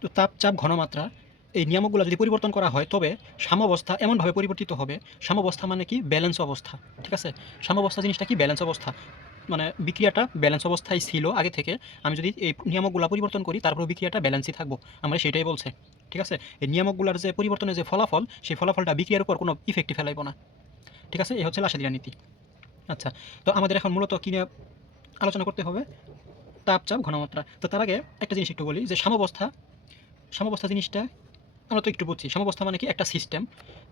তো তাপ, চাপ, ঘনমাত্রা এই নিয়ামকগুলো যদি পরিবর্তন করা হয় তবে সাম্যাবস্থা এমনভাবে পরিবর্তিত হবে, সাম্যাবস্থা মানে কি? ব্যালেন্স অবস্থা, ঠিক আছে? সাম্যাবস্থা জিনিসটা কি? ব্যালেন্স অবস্থা। মানে বিক্রিয়াটা ব্যালেন্স অবস্থায় ছিল আগে থেকে, আমি যদি এই নিয়ামকগুলো পরিবর্তন করি তারপরেও বিক্রিয়াটা ব্যালেন্সই থাকবো, আমরা সেটাই বলছে, ঠিক আছে? এই নিয়ামকগুলোর যে পরিবর্তনের যে ফলাফল, সেই ফলাফলটা বিক্রিয়ার উপর কোনো ইফেক্টই ফেলাইব না, ঠিক আছে? এই হচ্ছে লাসাদিয়া নীতি। আচ্ছা, তো আমাদের এখন মূলত কী নিয়ে আলোচনা করতে হবে? তাপ, চাপ, ঘনমাত্রা। তো তার আগে একটা জিনিস একটু বলি যে সাম্যাবস্থা, সাম্যাবস্থা জিনিসটা আমরা তো একটু বুঝছি। সাম্যাবস্থা মানে কি? একটা সিস্টেম,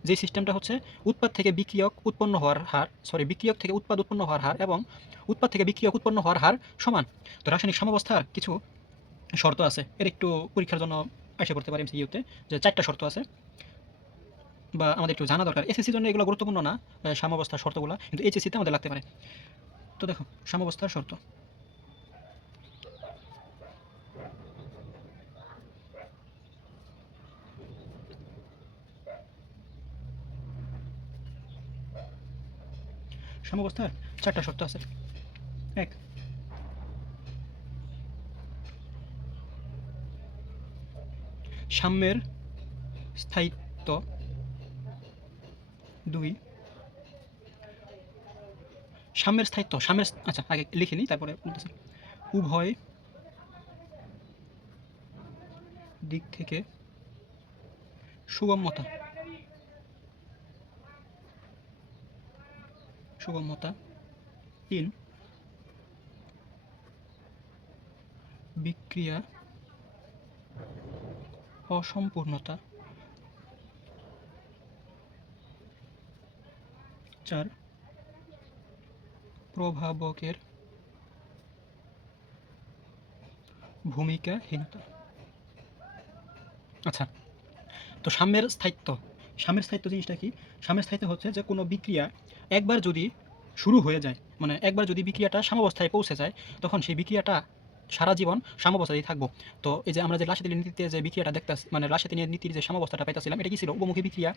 যে সিস্টেমটা হচ্ছে উৎপাদ থেকে বিক্রিয়ক উৎপন্ন হওয়ার হার, বিক্রিয়ক থেকে উৎপাদ উৎপন্ন হওয়ার হার এবং উৎপাদ থেকে বিক্রিয়ক উৎপন্ন হওয়ার হার সমান। তো রাসায়নিক সাম্যাবস্থার কিছু শর্ত আছে, এর একটু পরীক্ষার জন্য আশা করতে পারি এমসিকিউতে, যে 4টা শর্ত আছে বা আমাদের একটু জানা দরকার। এসএসসির জন্য এগুলো গুরুত্বপূর্ণ না, সাম্যাবস্থার শর্তগুলো, কিন্তু এইচএসসিতে আমাদের লাগতে পারে। তো দেখো সাম্যাবস্থার শর্ত। সাম্যাবস্থার 4টা শর্ত আছে। 1, সাম্যের স্থায়িত্ব। 2, সাম্যের স্থায়িত্ব, আচ্ছা আগে লিখে নিই তারপরে বলতেছি। উভয় দিক থেকে সুগম্যতা, সুগম্যতা। 3, বিক্রিয়া অসম্পূর্ণতা। 4, প্রভাবকের ভূমিকাহীনতা। আচ্ছা, তো সাম্যের স্থায়িত্ব, সাম্যের স্থায়িত্ব জিনিসটা কি? সাম্যের স্থায়িত্ব হচ্ছে যে কোনো বিক্রিয়া একবার যদি শুরু হয়ে যায়, মানে একবার যদি বিক্রিয়াটা সাম্যাবস্থায় পৌঁছে যায়, তখন সেই বিক্রিয়াটা সারা জীবন সাম্যাবস্থাতেই থাকবো। তো এই যে আমরা যে লাসাতি নীতিতে যে বিক্রিয়াটা দেখতেছি, মানে লাসাতি নীতির যে সাম্যাবস্থাটা পাইতেছিলাম, এটা কি ছিল? উভমুখী বিক্রিয়া।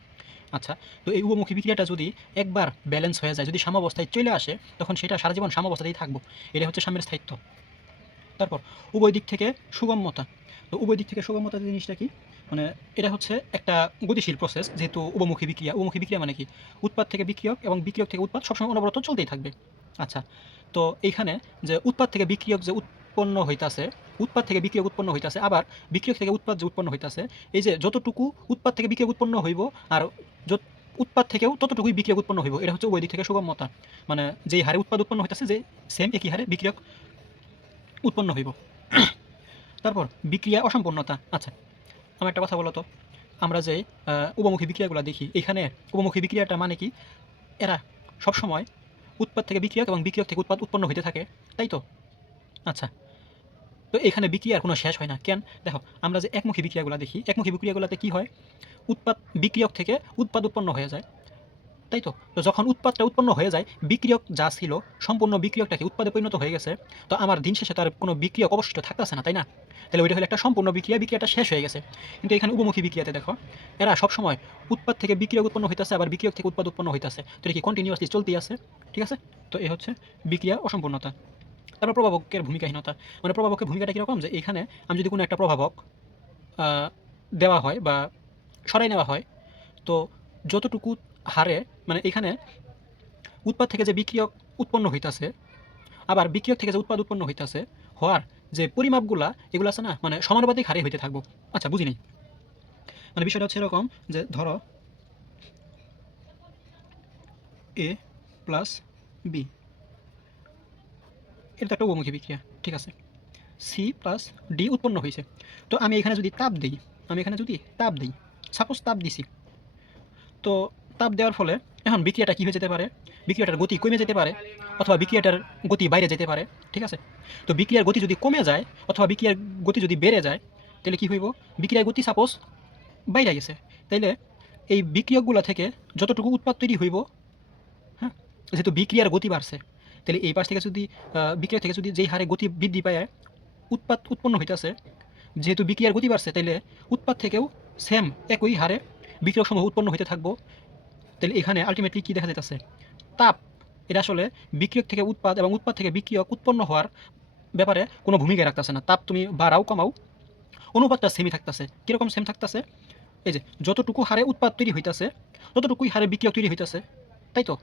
আচ্ছা, তো এই উভমুখী বিক্রিয়াটা যদি একবার ব্যালেন্স হয়ে যায়, যদি সাম্যাবস্থায় চলে আসে, তখন সেটা সারা জীবন সাম্যাবস্থাতেই থাকবো। এটা হচ্ছে সাম্যের স্থায়িত্ব। তারপর উভয় দিক থেকে সুগম্যতা। তো উভয় দিক থেকে সুগম্যতা জিনিসটা কি? মানে এটা হচ্ছে একটা গতিশীল প্রসেস, যেহেতু উভমুখী বিক্রিয়া। উভমুখী বিক্রিয়া মানে কি? উৎপাদ থেকে বিক্রিয়ক এবং বিক্রিয়ক থেকে উৎপাদ সবসময় অনবরত চলতেই থাকবে। আচ্ছা, তো এইখানে যে উৎপাদ থেকে বিক্রিয়ক যে উৎপন্ন হইতাছে, উৎপাদ থেকে বিক্রিয়ক উৎপন্ন হইতাছে, আবার বিক্রিয়ক থেকে উৎপাদ যে উৎপন্ন হইতাছে, এই যে যতটুকু উৎপাদ থেকে বিক্রিয়ক উৎপন্ন হইব আর উৎপাদ থেকেও ততটুকুই বিক্রিয়ক উৎপন্ন হইব, এটা হচ্ছে উভয় দিক থেকে সুগম্যতা। মানে যেই হারে উৎপাদ উৎপন্ন হইতাছে, যে সেম একই হারে বিক্রিয়ক উৎপন্ন হইব। তারপর বিক্রিয়া অসম্পূর্ণতা। আচ্ছা, আমার একটা কথা বলো তো, আমরা যে উভমুখী বিক্রিয়াগুলো দেখি, এখানে উভমুখী বিক্রিয়াটা মানে কি? এরা সবসময় উৎপাদ থেকে বিক্রিয়ক এবং বিক্রিয়ক থেকে উৎপাদ উৎপন্ন হইতে থাকে, তাই তো? আচ্ছা, তো এখানে বিক্রিয়ার কোনো শেষ হয় না কেন? দেখো, আমরা যে একমুখী বিক্রিয়াগুলো দেখি, একমুখী বিক্রিয়াগুলোতে কি হয়? উৎপাদ বিক্রিয়ক থেকে উৎপাদ উৎপন্ন হয়ে যায়, তাই তো? তো যখন উৎপাদটা উৎপন্ন হয়ে যায়, বিক্রিয়ক যা ছিল সম্পূর্ণ বিক্রিয়কটা কি উৎপাদে পরিণত হয়ে গেছে। তো আমার দিন শেষে তার কোনো বিক্রিয়ক অবশিষ্ট থাকতেছে না, তাই না? তাহলে ওইটা হলো একটা সম্পূর্ণ বিক্রিয়া, বিক্রিয়াটা শেষ হয়ে গেছে। কিন্তু এখানে উভমুখী বিক্রিয়াতে দেখো, এরা সবসময় উৎপাদ থেকে বিক্রিয়ক উৎপন্ন হইতেছে, আবার বিক্রিয়ক থেকে উৎপাদ উৎপন্ন হইতেছে। তো এটা কি কন্টিনিউয়াসলি চলতেই আছে, ঠিক আছে? তো এই হচ্ছে বিক্রিয়া অসম্পূর্ণতা। তারপর প্রভাবকের ভূমিকাহীনতা। মানে প্রভাবকের ভূমিকাটা কীরকম? যে এখানে আমি যদি কোনো একটা প্রভাবক দেওয়া হয় বা সরাই নেওয়া হয়, তো যতটুকু হারে, মানে এখানে উৎপাদ থেকে যে বিক্রিয়ক উৎপন্ন হইতাছে, আবার বিক্রিয়ক থেকে যে উৎপাদ উৎপন্ন হইতাছে, হওয়ার যে পরিমাপগুলা, এগুলো আছে না, মানে সমানুপাতিক হারে হইতে থাকবো। আচ্ছা, বুঝি নাই। মানে বিষয়টা হচ্ছে এরকম যে ধরো এ প্লাস বি, এটা তো একটা উভমুখী বিক্রিয়া, ঠিক আছে? সি প্লাস ডি উৎপন্ন হয়েছে। তো আমি এখানে যদি তাপ দিই, সাপোজ তাপ দিছি, তো তাপ দেওয়ার ফলে এখন বিক্রিয়াটা কী হয়ে যেতে পারে? বিক্রিয়াটার গতি কমে যেতে পারে, অথবা বিক্রিয়াটার গতি বাইরে যেতে পারে, ঠিক আছে? তো বিক্রিয়ার গতি যদি কমে যায় অথবা বিক্রিয়ার গতি যদি বেড়ে যায়, তাহলে কী হইব? বিক্রিয়ার গতি সাপোজ বাইরে গেছে, তাইলে এই বিক্রিয়কগুলো থেকে যতটুকু উৎপাদ তৈরি হইব, হ্যাঁ, যেহেতু বিক্রিয়ার গতি বাড়ছে, তাহলে এই পাশ থেকে যদি বিক্রিয়া থেকে যদি যেই হারে গতি বৃদ্ধি পায় উৎপাদ উৎপন্ন হইতেছে, যেহেতু বিক্রিয়ার গতি বাড়ছে, তাইলে উৎপাদ থেকেও সেম একই হারে বিক্রিয়ক সমূহ উৎপন্ন হইতে থাকবো। তাহলে এখানে আলটিমেটলি কী দেখা যাইতেছে? তাপ, এটা আসলে বিক্রিয়ক থেকে উৎপাদ এবং উৎপাদ থেকে বিক্রিয়ক উৎপন্ন হওয়ার ব্যাপারে কোনো ভূমিকা রাখতেছে না। তাপ তুমি বাড়াও কমাও, অনুপাতটা সেমই থাকতেছে। কীরকম সেম থাকতেছে? এই যে যতটুকু হারে উৎপাদ তৈরি হইতেছে ততটুকুই হারে বিক্রিয়ক তৈরি হইতেছে, তাই তো?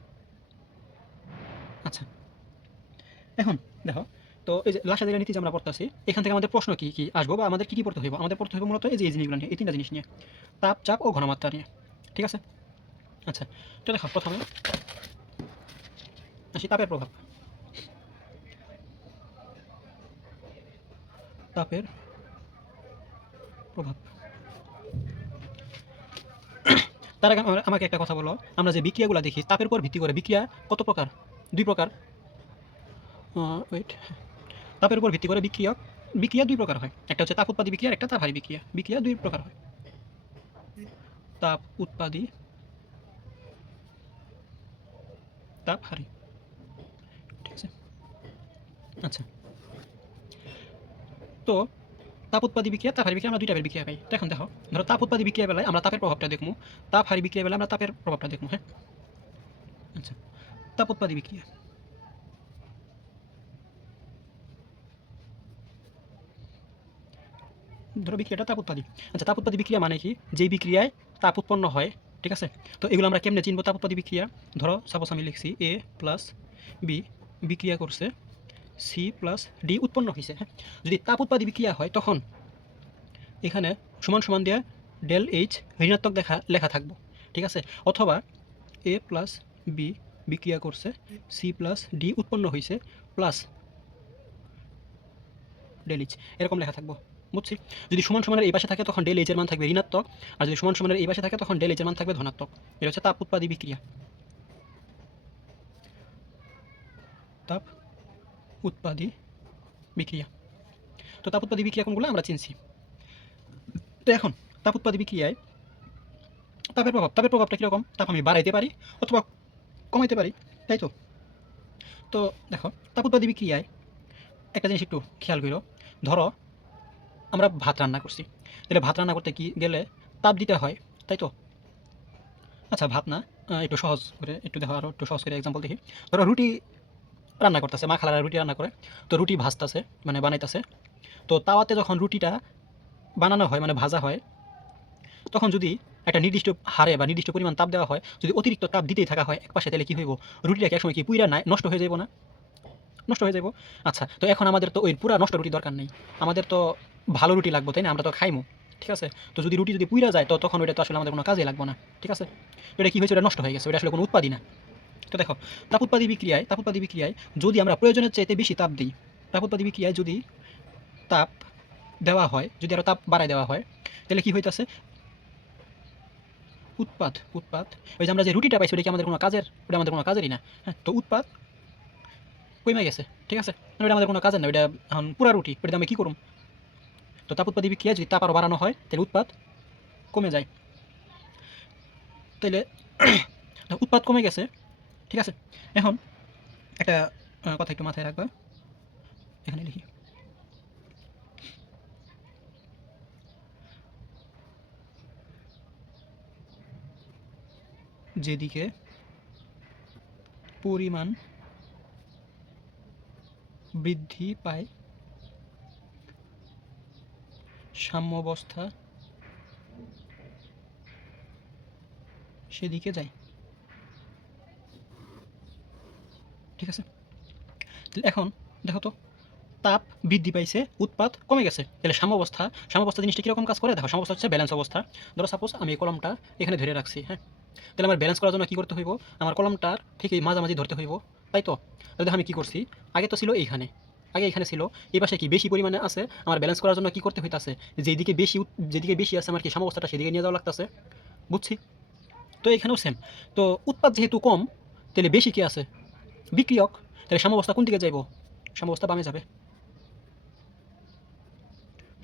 আচ্ছা, এখন দেখো, তো এই যে লাসাদিরা নীতি যে আমরা পড়তেছি, এখান থেকে আমাদের প্রশ্ন কি আসবো বা আমাদের কি পড়তে হইব? আমাদের পড়তে হইব মূলত এই যে এই জিনিসগুলো নিয়ে, এই তিনটা জিনিস নিয়ে, তাপ, চাপ ও ঘনমাত্রা নিয়ে। ঠিক আছে? আচ্ছা, তো দেখো প্রথমে আসি তাপের প্রভাব। তাপের প্রভাব। তার আগে আমাকে একটা কথা বলো, আমরা যে বিক্রিয়াগুলো দেখি তাপের উপর ভিত্তি করে বিক্রিয়া কত প্রকার? 2 প্রকার। ওয়েট, তাপের উপর ভিত্তি করে বিক্রিয়া 2 প্রকার হয়। একটা হচ্ছে তাপ উৎপাদী বিক্রিয়া, একটা তাপহারী বিক্রিয়া। বিক্রিয়া 2 প্রকার হয়। তাপ উৎপাদী, তাপহারী। ঠিক আছে? আচ্ছা, তো তাপ উৎপাদী বিক্রিয়া, তাপহারী বিক্রিয়া আমরা 2 টাইপের বিক্রিয়া পাই। তো এখন দেখো, ধরো তাপ উৎপাদী বিক্রিয়ার বেলায় আমরা তাপের প্রভাবটা দেখবো, তাপহারী বিক্রিয়ার বেলায় আমরা তাপের প্রভাবটা দেখবো। হ্যাঁ? আচ্ছা, তাপ উৎপাদী বিক্রিয়া। ধরো বিক্রিয়াটা তাপ উৎপাদী। আচ্ছা, তাপ উৎপাদী বিক্রিয়া মানে কি? যেই বিক্রিয়ায় তাপ উৎপন্ন হয়। ঠিক আছে? তো এগুলো আমরা কেমনে চিনবো তাপ উৎপাদী বিক্রিয়া? ধরো সাপোজ আমি লিখছি A প্লাস B বিক্রিয়া করছে, C প্লাস D উৎপন্ন হয়েছে। হ্যাঁ? যদি তাপ উৎপাদী বিক্রিয়া হয় তখন এখানে সমান সমান দিয়ে ডেল এইচ ঋণাত্মক লেখা থাকবো। ঠিক আছে? অথবা A প্লাস B বিক্রিয়া করছে, C প্লাস D উৎপন্ন হয়েছে, প্লাস ডেল এইচ এরকম লেখা থাকবো। বুঝছি? যদি সমান সমানের এই পাশে থাকে তখন ডেল এইচ এর মান থাকবে ঋণাত্মক, আর যদি সমান সমানের এই পাশে থাকে তখন ডেল এইচ এর মান থাকবে ধনাত্মক। এটা হচ্ছে তাপ উৎপাদী বিক্রিয়া। তাপ উৎপাদী বিক্রিয়া। তো তাপ উৎপাদী বিক্রিয়া কোনগুলো আমরা চিনছি। তো এখন তাপ উৎপাদী বিক্রিয়ায় তাপের প্রভাবটা কীরকম? তাপ আমি বাড়াইতে পারি অথবা কমাইতে পারি, তাই তো? তো দেখো, তাপ উৎপাদী বিক্রিয়ায় একটা জিনিস একটু খেয়াল করো। ধরো আমরা ভাত রান্না করছি, তাহলে ভাত রান্না করতে গেলে তাপ দিতে হয়, তাই তো? আচ্ছা, ভাত না, একটু সহজ করে একটু দেখো, আরও একটু সহজ করে এক্সাম্পল দেখি। ধরো রুটি রান্না করতেছে, মা খালারা রুটি রান্না করে, তো রুটি ভাজতেছে মানে বানাইতেছে। তো তাওয়াতে যখন রুটিটা বানানো হয় মানে ভাজা হয়, তখন যদি একটা নির্দিষ্ট হারে বা নির্দিষ্ট পরিমাণ তাপ দেওয়া হয়, যদি অতিরিক্ত তাপ দিতেই থাকা হয় একপাশে, তাহলে কী হইব? রুটিটাকে একসময় কি পুইরা নষ্ট হয়ে যাবো না? নষ্ট হয়ে যাবো। আচ্ছা, তো এখন আমাদের তো ওই পুরা নষ্ট রুটি দরকার নেই, আমাদের তো ভালো রুটি লাগবো, তাই না? আমরা তো খাইমু। ঠিক আছে? তো যদি রুটি পুইরা যায়, তো তখন ওইটা তো আসলে আমাদের কোনো কাজে লাগবে না। ঠিক আছে? ওটা কী হয়েছে? ওটা নষ্ট হয়ে গেছে, ওটা আসলে কোনো উৎপাদই না। তো দেখো, তাপ উৎপাদী বিক্রিয়ায় যদি আমরা প্রয়োজনের চাইতে বেশি তাপ দিই, তাপ উৎপাদী বিক্রিয়ায় যদি তাপ দেওয়া হয়, যদি আরও তাপ বাড়ায় দেওয়া হয়, তাহলে কী হইতেছে? উৎপাদ, ওই যে আমরা যে রুটিটা পাইছি ওটা কি আমাদের কোনো কাজের? ওটা আমাদের কোনো কাজেরই না। হ্যাঁ? তো উৎপাদ কমে গেছে। ঠিক আছে? ওটা আমাদের কোনো কাজের না, ওইটা এখন পুরা রুটি, ওইটাতে আমি কী করুম? তো তাপ উৎপাদী বিক্রিয়ায় যদি তাপ আরও বাড়ানো হয়, তাহলে উৎপাদ কমে যায়। তাইলে উৎপাদ কমে গেছে। ঠিক আছে? এখন একটা কথা একটু মাথায় রাখবা, এখানে লিখি। যেদিকে পরিমাণ বৃদ্ধি পায় সাম্যাবস্থা সেদিকে যায়। ঠিক আছে? এখন দেখো তো, তাপ বৃদ্ধি পাইছে, উৎপাদ কমে গেছে, তাহলে সাম্যাবস্থা জিনিসটা কীরকম কাজ করে? দেখো, সাম্যাবস্থা হচ্ছে ব্যালেন্স অবস্থা। ধরো সাপোজ আমি এই কলমটা এখানে ধরে রাখছি। হ্যাঁ? তাহলে আমার ব্যালেন্স করার জন্য কী করতে হইব? আমার কলমটার ঠিক এই মাঝামাঝি ধরতে হইব, তাই তো? তাহলে দেখো আমি কী করছি, আগে তো ছিল এইখানে, আগে এখানে ছিল, এই পাশে কি বেশি পরিমাণে আছে, আমার ব্যালেন্স করার জন্য কী করতে হইতাছে? যেদিকে বেশি আছে আমার কি সাম্যাবস্থাটা সেদিকে নিয়ে যাওয়া লাগতেছে। বুঝছি? তো এখানেও সেম। তো উৎপাদ যেহেতু কম, তাহলে বেশি কি আছে? বিক্রিয়ক। তাহলে সাম্যাবস্থা কোন দিকে যাইব? সাম্যাবস্থা বামে যাবে।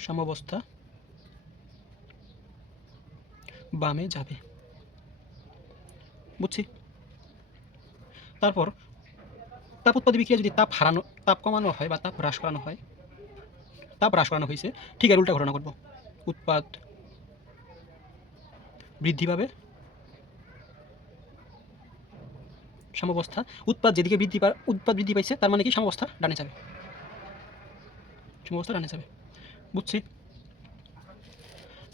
সাম্যাবস্থা বামে যাবে। বুঝছি? তারপর তাপ উৎপাদী বিক্রিয়া যদি তাপ কমানো হয় বা তাপ হ্রাস করানো হয়, তাপ হ্রাস করানো হয়েছে, ঠিক আর উল্টা ঘটনা ঘটবো। উৎপাদ বৃদ্ধি পাবে, সাম্যাবস্থা উৎপাদ যেদিকে বৃদ্ধি পাইছে, তার মানে কি সাম্যাবস্থা ডানে যাবে। সাম্যাবস্থা ডানে যাবে। বুঝছি?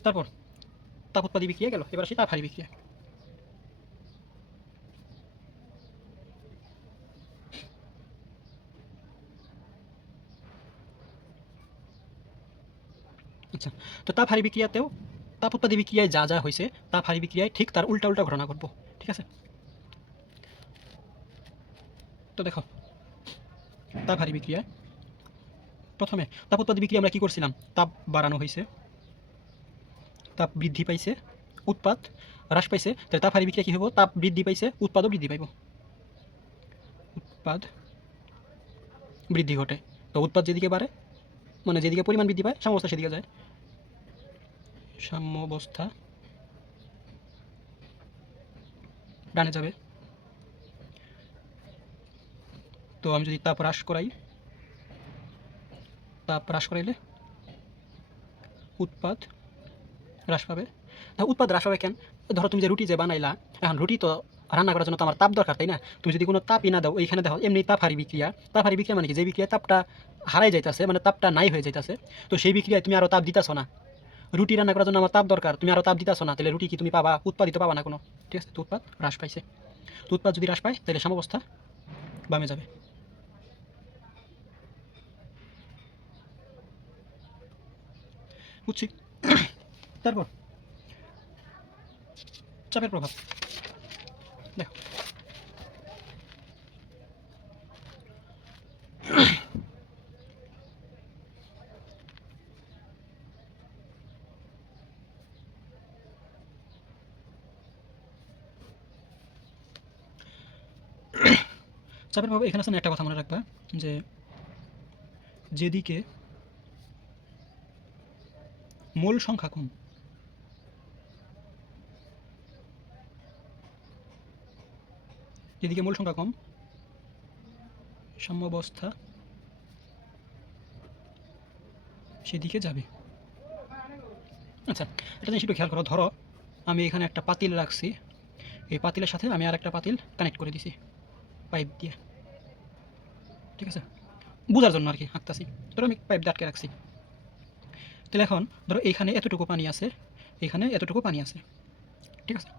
তারপর তাপ উৎপাদী বিক্রিয়া গেল, এবার আসি তাপ হারি বিক্রিয়া। আচ্ছা, তো তাপ হারি বিক্রিয়াতেও তাপ উৎপাদী বিক্রিয়ায় যা যা হয়েছে তাপ হারি বিক্রিয়ায় ঠিক তার উল্টা উল্টা ঘটনা ঘটবো। ঠিক আছে, তো দেখো তাপ হারি বিক্রিয়ায় প্রথমে তাপ উৎপাদী বিক্রিয়া আমরা কী করছিলাম, তাপ বাড়ানো হয়েছে, তাপ বৃদ্ধি পাইছে, উৎপাদ হ্রাস পাইছে, তাহলে তাপ হারি বিক্রিয়া কী হবো, তাপ বৃদ্ধি পাইছে উৎপাদও বৃদ্ধি পাইব, উৎপাদ বৃদ্ধি ঘটে। তো উৎপাদ যেদিকে বাড়ে মানে যেদিকে পরিমাণ বৃদ্ধি পায় সাম্যাবস্থা সেদিকে যায়, সাম্যাবস্থা ডানে যাবে। তো আমি যদি তাপ হ্রাস করাই, তাপ হ্রাস করাইলে উৎপাদ হ্রাস পাবে। উৎপাদ হ্রাস পাবে কেন, ধরো তুমি যে রুটি যে বানাইলা, এখন রুটি তো রান্না করার জন্য তো আমার তাপ দরকার, তাই না? তুমি যদি কোনো তাপই না দাও, এইখানে দেখো এমনি তাপ হারি বিক্রিয়া, তাপ হারি বিক্রিয়া মানে কি, যে বিক্রিয়া তাপটা হারাই যাইতেছে মানে তাপটা নাই হয়ে যাইতেছে, তো সেই বিক্রিয়ায় তুমি আরও তাপ দিতেছো না। রুটি রান্না করার জন্য আমার তাপ দরকার, তুমি আরও তাপ দিতেছো না, তাহলে রুটি কি তুমি পাবা, উৎপাদিত পাবা না কোনো। ঠিক আছে, তো উৎপাদ হ্রাস পাইছে, তো উৎপাদ যদি হ্রাস পায় তাহলে সাম্যাবস্থা বামে যাবে। বুঝছি। তারপর চাপের প্রভাব দেখো, চাপের প্রভাব এখানে আছে না, একটা কথা মনে রাখবা যে যেদিকে মোল সংখ্যা কম, যেদিকে মোল সংখ্যা কম সাম্যাবস্থা সেদিকে যাবে। আচ্ছা, এটা জিনিস একটু খেয়াল করো, ধরো আমি এখানে একটা পাতিল রাখছি, এই পাতিলের সাথে আমি আর একটা পাতিল কানেক্ট করে দিছি পাইপ দিয়ে। ঠিক আছে, বোঝার জন্য আর কি আঁকতাছি, ধরো আমি পাইপ দিয়ে আটকে রাখছি। তাহলে এখন ধরো এইখানে এতটুকু পানি আছে, এখানে এতটুকু পানি আছে। ঠিক আছে,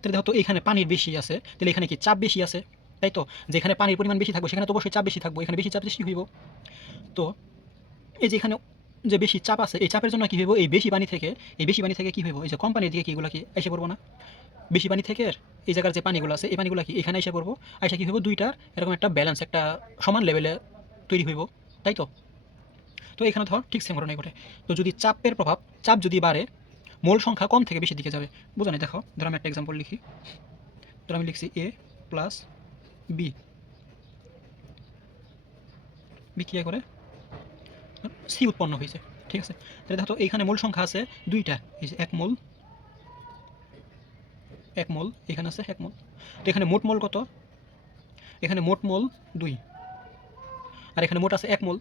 তাহলে দেখো তো এইখানে পানির বেশি আছে, তাহলে এখানে কি চাপ বেশি আছে, তাই তো? যেখানে পানির পরিমাণ বেশি থাকবে সেখানে তো অবশ্যই চাপ বেশি থাকবে, এখানে বেশি চাপ বেশি হইব। তো এই যে এখানে যে বেশি চাপ আছে, এই চাপের জন্য কী হইব, এই বেশি পানি থেকে, এই বেশি পানি থেকে কী হইব, এই যে কম পানির দিকে কি এগুলো কি এসে পড়বো না, বেশি পানি থেকে এই জায়গার যে পানিগুলো আছে এই পানিগুলো কি এখানে এসে পড়বো, এসে কী হইব, দুইটার এরকম একটা ব্যালেন্স, একটা সমান লেভেলে তৈরি হইব, তাই তো? তো এখানে ধর ঠিক সেম ঘটনাই ঘটে। তো যদি চাপের প্রভাব, চাপ যদি বাড়ে মোল সংখ্যা কম থেকে বেশির দিকে যাবে। বোঝা নেই, দেখো ধরো আমি একটা এক্সাম্পল লিখি, ধরো আমি লিখছি এ প্লাস বি বিক্রিয়া করে সি উৎপন্ন হয়েছে। ঠিক আছে, তাহলে দেখো তো এইখানে মোল সংখ্যা আছে দুইটা, এই যে এক মোল এখানে আছে এক মোল, তো এখানে মোট মোল কত, এখানে মোট মোল 2 আর এখানে মোট আছে 1 মোল।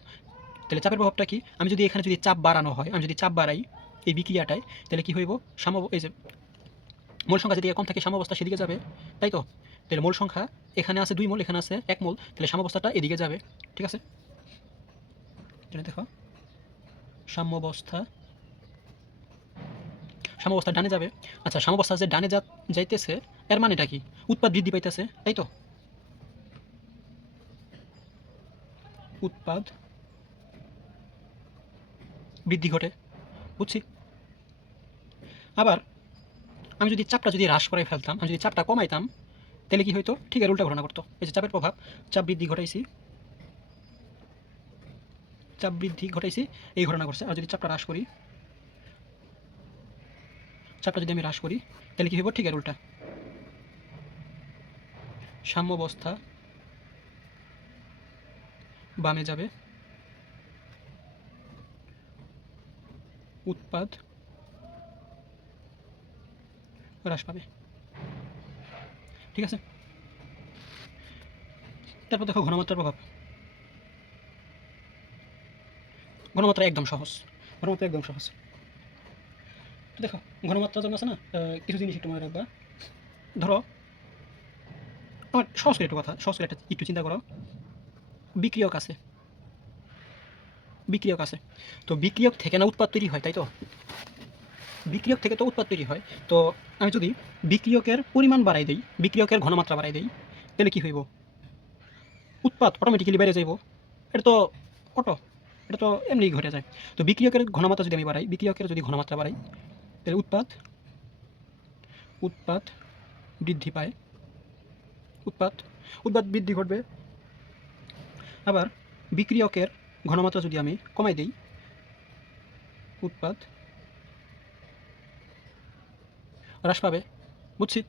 তাহলে চাপের প্রভাবটা কি, আমি যদি এখানে যদি চাপ বাড়ানো হয়, আমি যদি চাপ বাড়াই এই বিক্রিয়াটায়, তাহলে কি হইব, এই যে মোল সংখ্যা যেদিকে কম থাকে সাম্যাবস্থা সেদিকে যাবে, তাই তো? তাহলে মোল সংখ্যা এখানে আছে 2 মোল, এখানে আছে 1 মোল, তাহলে সাম্যাবস্থাটা এদিকে যাবে। ঠিক আছে, তাহলে দেখো সাম্যাবস্থা, সাম্যাবস্থা ডানে যাবে। আচ্ছা, সাম্যাবস্থা যে ডানে যাইতেছে এর মানেটা কি, উৎপাদ বৃদ্ধি পাইতেছে, তাই তো? উৎপাদ বৃদ্ধি ঘটে, বুঝছি। আবার আমি যদি চাপটা যদি হ্রাস করে ফেলতাম, আমি যদি চাপটা কমাইতাম, তাহলে কি হইতো, ঠিক এর উল্টা ঘটনা করতো। এই যে চাপের প্রভাব, চাপ বৃদ্ধি ঘটাইছি, চাপ বৃদ্ধি ঘটাইছি, এই ঘটনা ঘটছে। আর যদি চাপটা হ্রাস করি, চাপটা যদি আমি হ্রাস করি, তাহলে কি হইব, ঠিক এর উল্টা, সাম্যাবস্থা বামে যাবে, উৎপাদ হ্রাস পাবে। ঠিক আছে, তারপর দেখো ঘনমাত্রার প্রভাব। ঘনমাত্রা একদম সহজ, ঘনমাত্রা একদম সহজ। তো দেখো ঘনমাত্রা যখন আছে না, কিছু জিনিস একটু মনে রাখবা। ধরো আমার সহজ করে একটু কথা, সহজ করে একটু চিন্তা করো, বিক্রিয়ক আছে, বিক্রিয়ক আছে, তো বিক্রিয়ক থেকে না উৎপাদ তৈরি হয়, তাই তো? বিক্রিয়ক থেকে তো উৎপাদ তৈরি হয়। তো আমি যদি বিক্রিয়কের পরিমাণ বাড়াই দেই, বিক্রিয়কের ঘনমাত্রা বাড়াই দেই, তাহলে কি হইব? উৎপাদ অটোমেটিক্যালি বেড়ে যাইব। এটা তো অটো, এটা তো এমনি ঘটে যায়। তো বিক্রিয়কের ঘনমাত্রা যদি আমি বাড়াই, বিক্রিয়কের যদি ঘনমাত্রা বাড়াই, তাহলে উৎপাদ উৎপাদ বৃদ্ধি পায়, উৎপাদ উৎপাদ বৃদ্ধি ঘটবে। আবার বিক্রিয়কের ঘনমাত্রা যদি আমি কমাই দেই, উৎপাদ হ্রাস পাবে। বুঝছি?